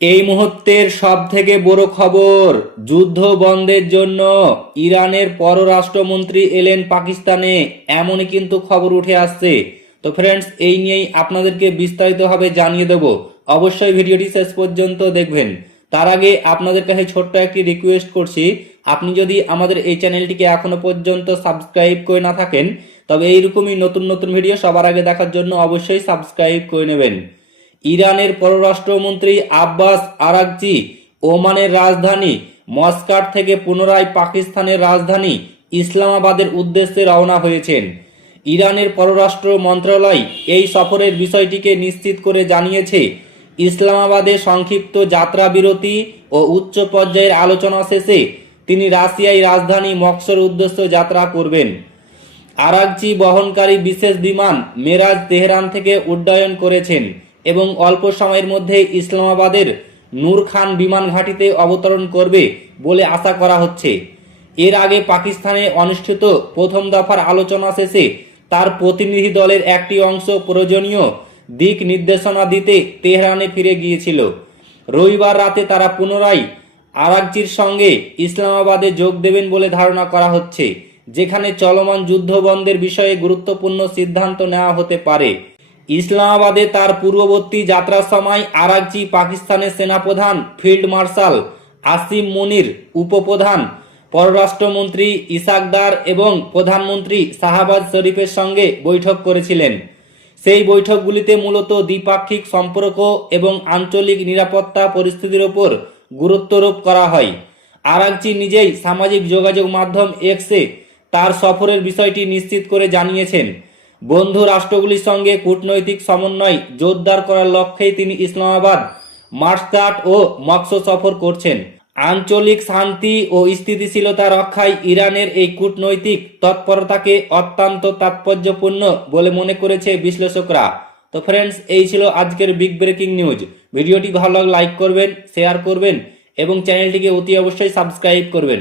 এই মুহূর্তের সবথেকে বড় খবর, যুদ্ধ বন্ধের জন্য ইরানের পররাষ্ট্রমন্ত্রী এলেন পাকিস্তানে, এমনই কিন্তু খবর উঠে আসছে। তো ফ্রেন্ডস, এই নিয়েই আপনাদেরকে বিস্তারিতভাবে জানিয়ে দেব। অবশ্যই ভিডিওটি শেষ পর্যন্ত দেখবেন। তার আগে আপনাদের কাছে ছোট্ট একটি রিকোয়েস্ট করছি, আপনি যদি আমাদের এই চ্যানেলটিকে এখনো পর্যন্ত সাবস্ক্রাইব করে না থাকেন, তবে এইরকমই নতুন নতুন ভিডিও সবার আগে দেখার জন্য অবশ্যই সাবস্ক্রাইব করে নেবেন। ইরানের পররাষ্ট্রমন্ত্রী আব্বাস আরাগচি ওমানের রাজধানী মস্কাট থেকে পুনরায় পাকিস্তানের রাজধানী ইসলামাবাদের উদ্দেশ্যে রওনা হয়েছেন। ইরানের পররাষ্ট্র মন্ত্রণালয় এই সফরের বিষয়টিকে নিশ্চিত করে জানিয়েছে, ইসলামাবাদে সংক্ষিপ্ত যাত্রা বিরতি ও উচ্চ পর্যায়ের আলোচনা শেষে তিনি রাশিয়ায় রাজধানী মস্কোর উদ্দেশ্যে যাত্রা করবেন। আরাগচি বহনকারী বিশেষ বিমান মেরাজ তেহরান থেকে উড্ডয়ন করেছেন এবং অল্প সময়ের মধ্যে ইসলামাবাদের নূর খান বিমান ঘাঁটিতে অবতরণ করবে বলে আশা করা হচ্ছে। এর আগে পাকিস্তানে অনুষ্ঠিত প্রথম দফার আলোচনা শেষে তার প্রতিনিধি দলের একটি অংশ প্রয়োজনীয় দিক নির্দেশনা দিতে তেহরানে ফিরে গিয়েছিল। রবিবার রাতে তারা পুনরায় আরাগচির সঙ্গে ইসলামাবাদে যোগ দেবেন বলে ধারণা করা হচ্ছে, যেখানে চলমান যুদ্ধ বন্ধের বিষয়ে গুরুত্বপূর্ণ সিদ্ধান্ত নেওয়া হতে পারে। ইসলামাবাদে তার পূর্ববর্তী যাত্রার সময় আরাগচি পাকিস্তানের সেনাপ্রধান ফিল্ড মার্শাল আসিম মুনির, উপপ্রধান পররাষ্ট্রমন্ত্রী ইসাকদার এবং প্রধানমন্ত্রী শাহবাজ শরীফের সঙ্গে বৈঠক করেছিলেন। সেই বৈঠকগুলিতে মূলত দ্বিপাক্ষিক সম্পর্ক এবং আঞ্চলিক নিরাপত্তা পরিস্থিতির ওপর গুরুত্বারোপ করা হয়। আরাগচি নিজেই সামাজিক যোগাযোগ মাধ্যম এক্সে তার সফরের বিষয়টি নিশ্চিত করে জানিয়েছেন, বন্ধু রাষ্ট্রগুলির সঙ্গে কূটনৈতিক সমন্বয় জোরদার করার লক্ষ্যেই তিনি ইসলামাবাদ, মাস্কাট ও মস্কো সফর করছেন। আঞ্চলিক শান্তি ও স্থিতিশীলতা রক্ষায় ইরানের এই কূটনৈতিক তৎপরতাকে অত্যন্ত তাৎপর্যপূর্ণ বলে মনে করেছে বিশ্লেষকরা। তো ফ্রেন্ডস, এই ছিল আজকের বিগ ব্রেকিং নিউজ। ভিডিওটি ভালো লাগলে লাইক করবেন, শেয়ার করবেন এবং চ্যানেলটিকে অতি অবশ্যই সাবস্ক্রাইব করবেন।